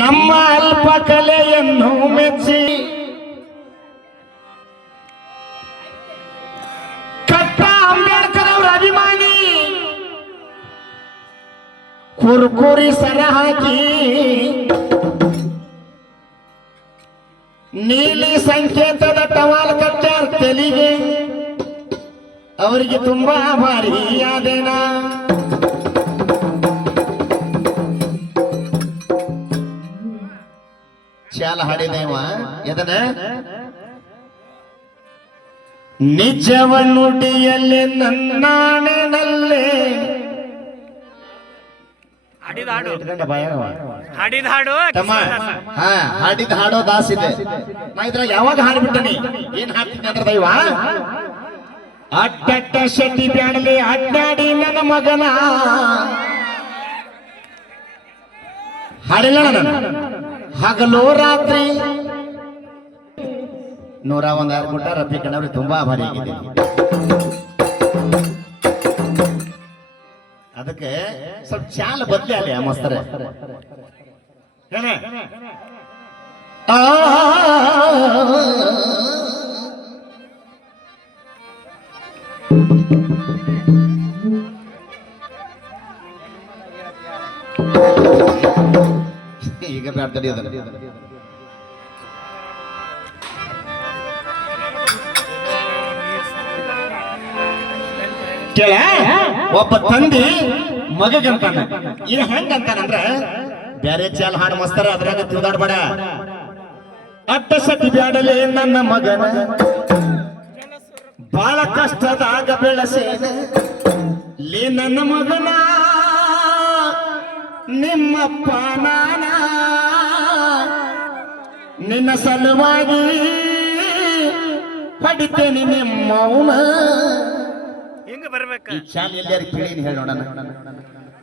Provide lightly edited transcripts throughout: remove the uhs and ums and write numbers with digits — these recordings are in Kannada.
ನಮ್ಮ ಅಲ್ಪ ಕಲೆಯನ್ನು ಮೆಚ್ಚಿ ಕಟ್ಟ ಅಂಬೇಡ್ಕರ್ ಅವರ ಅಭಿಮಾನಿ ಕುರ್ಕುರಿ ಸರ ಹಾಕಿ ನೀಲಿ ಸಂಕೇತದ ಟವಾಲ್ ಕಟ್ಟಾರ ತೆಲಿಗೆ ಅವರಿಗೆ ತುಂಬಾ ಭಾರಿ ಆದೇನ ಚಾಲ ಹಾಡಿದೇವ ಎದನ ನಿಜವ ನುಡಿಯಲ್ಲಿ ನನ್ನಾಣೆನಲ್ಲೇ ಹಾಡಿದ ಹಾಡೋ ದಾಸ್ ಇದೆ ನಾ ಇದ್ರಾಗ ಯಾವಾಗ ಹಾಡ್ಬಿಟ್ಟನಿ ಏನ್ ಹಾಡ್ತೀನಿ ಅಂದ್ರೆ ದೈವ ಅಡ್ಡಡ್ಡ ಶೆಟ್ಟಿ ಬ್ಯಾಡಲಿ ಅಡ್ಡಾಡಿ ನನ್ನ ಮಗನ ಹಾಡಿಲ್ಲ ನಾನು ಹಗಲು ರಾತ್ರಿ 106 ಗುಟ್ಟ ರಫಿ ಕಣ್ಣವ್ರಿಗೆ ತುಂಬಾ ಭಾರಿ ಆಗಿದೆ ಅದಕ್ಕೆ ಸ್ವಲ್ಪ ಚಾಲ ಬದ್ಲಿ ಅಲ್ಲಿ ಆ ಮಸ್ತರೆ ಈಗ ಪ್ರಾರ್ಥನೆ ಕೇಳ ಒಬ್ಬ ತಂದಿ ಮಗಗಂತಾನ ಈಗ ಹೆಂಗಂತಾನಂದ್ರ ಬ್ಯಾರೆ ಚಾಲ ಹಾಡು ಮಸ್ತಾರ ಅದ್ರಾಗ ತಿರುಗಾಡ್ಬೇಡ ಅಟ್ಟ ಸತಿ ಬ್ಯಾಡಲೆ ನನ್ನ ಮಗನ ಬಾಳ ಕಷ್ಟದಾಗ ಬೆಳಸೇನ ಲೇ ನನ್ನ ಮಗನ ನಿಮ್ಮಪ್ಪ ನಾನ ನಿನ್ನ ಸಲುವಾಗಿ ಪಡಿತೇನೆ ನಿಮ್ಮವನ ಹಿಂಗ ಬರ್ಬೇಕ ಈ ಚಾಲ್ ಎಲ್ಲಾರು ಕೇಳೀನಿ ಹೇಳಿ ನೋಡೋಣ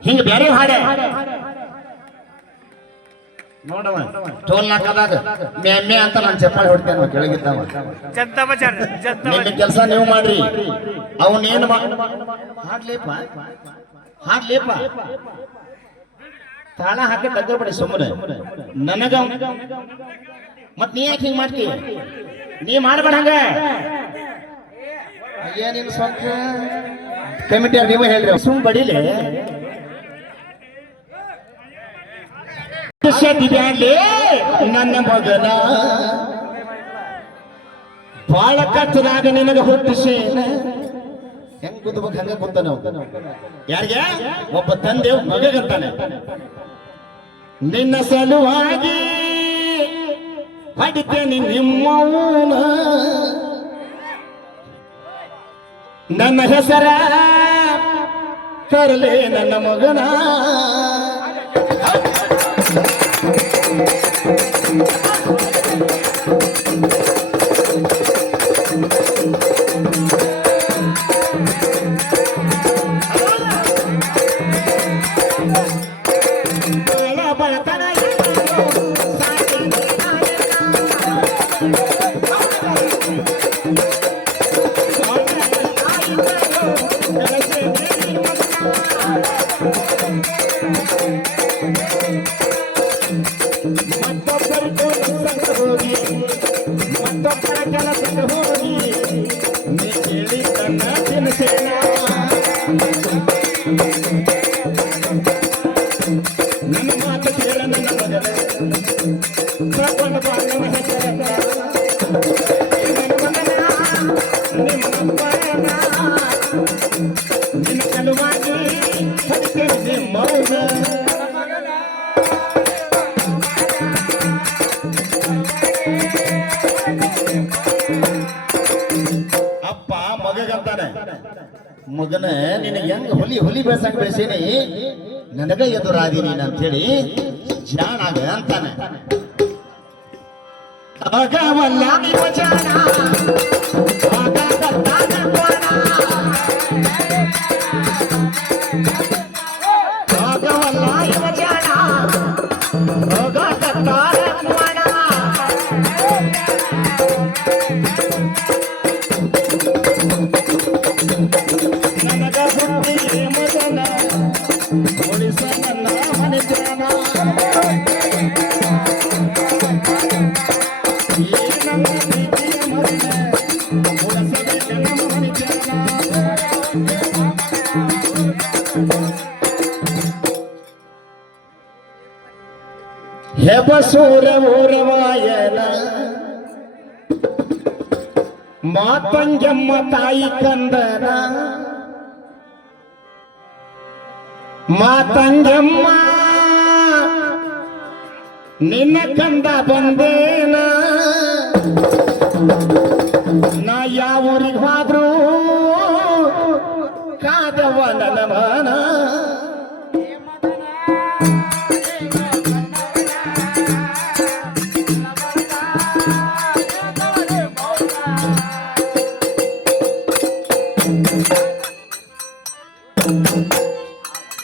ಹಿಂಗ ಬೇರೆ ಹಾಡೆ ನೋಡವ ಟೋಲ್ ನಾಕದಾಗ ಮೆ ಅಂತ ನಾನು ಚಪ್ಪಾಳೆ ಹೊಡ್ತೇನೆ ಕೆಳಗಿದ್ದಾವ ನಿಮ್ಮ ಕೆಲಸ ನೀವು ಮಾಡ್ರಿ ಅವನೇನು ಹಾಡ್ಲೇಪ ಹಾಡ್ಲೇಪ ತಾಳ ಹಾಕಿ ತಗ್ಗಬೇಡಿ ಸುಮ್ಮನೆ ನನಗ ಮತ್ ನೀ ಯಾಕೆ ಹಿಂಗ್ ಮಾಡ್ತೀವಿ ನೀ ಮಾಡ್ಬೇಡ ಹಂಗ ಏನೇನು ಸ್ವಂತ ಕಮಿಟಿ ನೀವು ಹೇಳ್ರಿ ಸುಮ್ ಬಡಿಲೆ ನನ್ನ ಮಗನ ಬಾಳ ಕಚ್ಚದಾಗ ನಿನಗ ಹುಟ್ಟಿಸೇನ ಹೆಂಗ್ ಕುದ್ಬೇಕು ಹಂಗ ಕುಂತಾನ ಯಾರಿಗೆ ಒಬ್ಬ ತಂದೆ ಮಗಗಂತಾನೆ ನಿನ್ನ ಸಲುವಾಗಿ ಪಡಿತೇನೆ ನಿಮ್ಮವನ ನನ್ನ ಹೆಸರ ಕರಲೇ ನನ್ನ ಮಗನ ಮತ್ತೊಬ್ಬರ ಕೆಲಸಕ್ಕೆ ಹೋಗಿ ನೀ ಕೇಳಿ ತನ್ನ ತಿನ್ನಿಸೇನ ನನ್ನ ಮಾತು ಕೇಳ ನನ್ನ ಮಗನ ಕರ್ಕೊಂಡು ಬಾ ನನ್ನ ಹೆಸರನ್ನ ನಿನ್ನ ಸಲುವಾಗಿ ಪಡಿತೇನೆ ನಿಮ್ಮವನ ಅಪ್ಪ ಮಗಗಂತಾನೆ ಮಗನ ನಿನ್ನ ಹೆಂಗ ಹುಲಿ ಬೆಳ್ಸಂಗ್ ಬೆಳ್ಸೀನಿ ನನಗ ಎದುರಾದೀನಿ ಅಂತ ಹೇಳಿ ಜಾಣಾಗ ಅಂತಾನೆ ಆಗವಲ್ಲ ನಿಮ್ಮ ಜಾಣ ಆಗವಲ್ಲ ಇವ ಜಾಣ ನನಗ ಹುಟ್ಟಿ ಮಗನ ಓಡಿಸ ನನ್ನ ಮನಿತನ ಈ ನಮ್ಮ ಪ್ರೀತಿಯ ಮಗನ ಉಳಿಸಬೇಕು ನಮ್ಮ ಮನಿತನ ಹೆಬಸೂರ ಊರವಾಯನ ಮಾತಂಗಮ್ಮ ತಾಯಿ ಕಂದನ ಮಾತಂಗಮ್ಮ ನಿನ್ನ ಕಂದ ಬಂದೇನ ನಾ ಯಾವ ಊರಿಗೆ ಹೋದ್ರು ಕಾದವ ನನ್ನ ಮನ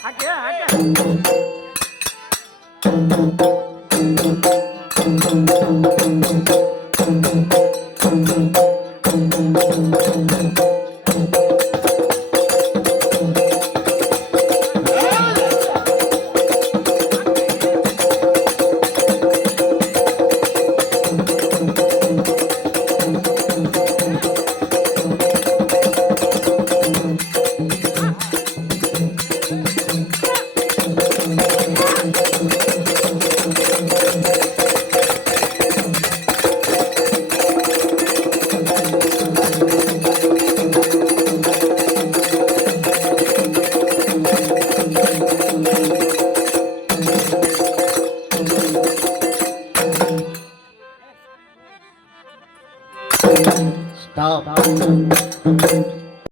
ಹಾಗೆ